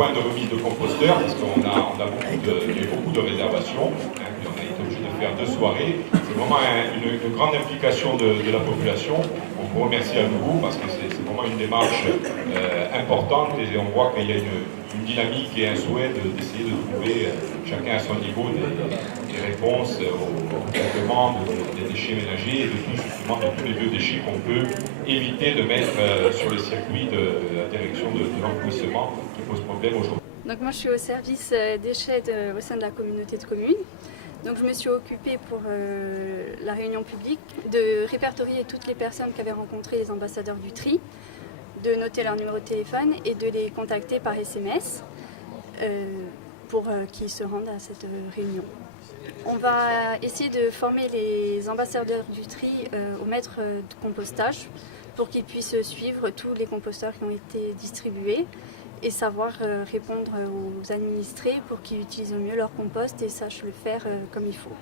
point de remise de composteurs, parce qu'on il y a eu beaucoup de réservations, hein, puis on a été obligé de faire 2 soirées. C'est vraiment une grande implication de la population. On vous remercie à nouveau parce que c'est vraiment une démarche importante et on voit qu'il y a une dynamique et un souhait d'essayer de trouver chacun à son niveau des réponses au traitement des déchets ménagers et de tous les biodéchets qu'on peut éviter de mettre sur le circuit de la direction de l'enfouissement qui pose problème aujourd'hui. Donc moi je suis au service déchets au sein de la communauté de communes. Donc je me suis occupée pour la réunion publique de répertorier toutes les personnes qui avaient rencontré les ambassadeurs du tri, de noter leur numéro de téléphone et de les contacter par SMS pour qu'ils se rendent à cette réunion. On va essayer de former les ambassadeurs du tri aux maîtres de compostage pour qu'ils puissent suivre tous les composteurs qui ont été distribués et savoir répondre aux administrés pour qu'ils utilisent au mieux leur compost et sachent le faire comme il faut.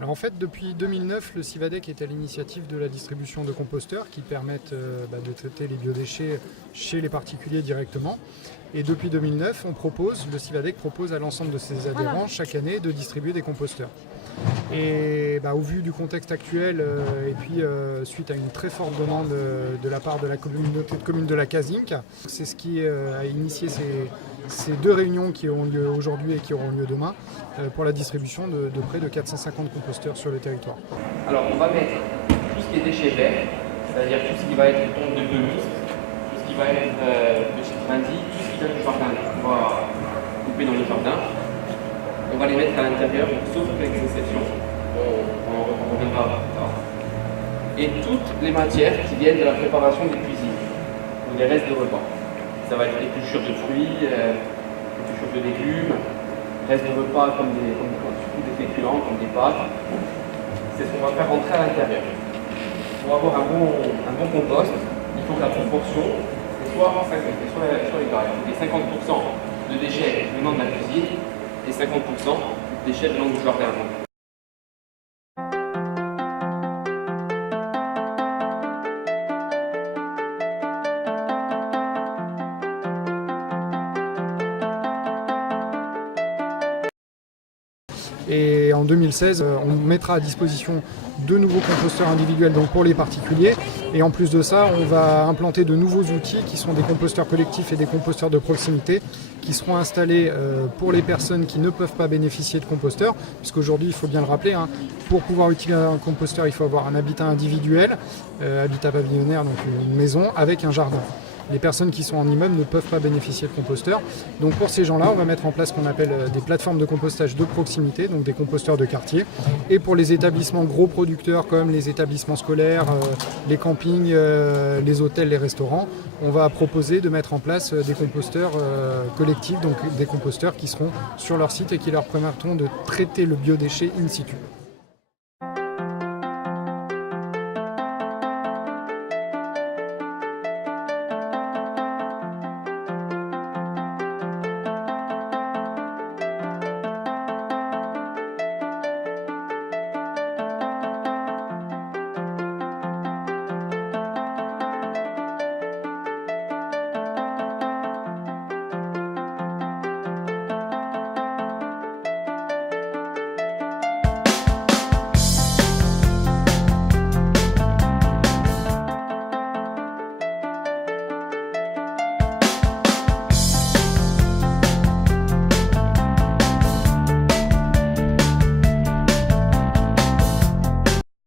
Alors en fait, depuis 2009, le Civadec est à l'initiative de la distribution de composteurs qui permettent de traiter les biodéchets chez les particuliers directement. Et depuis 2009, le Civadec propose à l'ensemble de ses adhérents chaque année de distribuer des composteurs. Et au vu du contexte actuel et puis suite à une très forte demande de la part de la communauté de communes de la Cazinc, c'est ce qui a initié ces 2 réunions qui ont lieu aujourd'hui et qui auront lieu demain pour la distribution de près de 450 composteurs sur le territoire. Alors on va mettre tout ce qui est déchets verts, c'est-à-dire tout ce qui va être tombe de pelouse, tout ce qui va être petite brindille, tout ce qui vient du jardin, on va couper dans le jardin. On va les mettre à l'intérieur, sauf quelques exceptions, on reviendra plus tard. Et toutes les matières qui viennent de la préparation des cuisines, ou des restes de repas. Ça va être épluchures de fruits, épluchures de légumes, restes de repas surtout des féculents, comme des pâtes. C'est ce qu'on va faire rentrer à l'intérieur. Pour avoir un bon compost, il faut que la proportion soit égale. Il y a 50% de déchets venant de la cuisine et 50% de déchets venant du jardin. Et en 2016, on mettra à disposition 2 nouveaux composteurs individuels donc pour les particuliers. Et en plus de ça, on va implanter de nouveaux outils qui sont des composteurs collectifs et des composteurs de proximité qui seront installés pour les personnes qui ne peuvent pas bénéficier de composteurs. Puisqu'aujourd'hui, il faut bien le rappeler, pour pouvoir utiliser un composteur, il faut avoir un habitat individuel, habitat pavillonnaire, donc une maison avec un jardin. Les personnes qui sont en immeuble ne peuvent pas bénéficier de composteurs. Donc pour ces gens-là, on va mettre en place ce qu'on appelle des plateformes de compostage de proximité, donc des composteurs de quartier. Et pour les établissements gros producteurs comme les établissements scolaires, les campings, les hôtels, les restaurants, on va proposer de mettre en place des composteurs collectifs, donc des composteurs qui seront sur leur site et qui leur permettront de traiter le biodéchet in situ.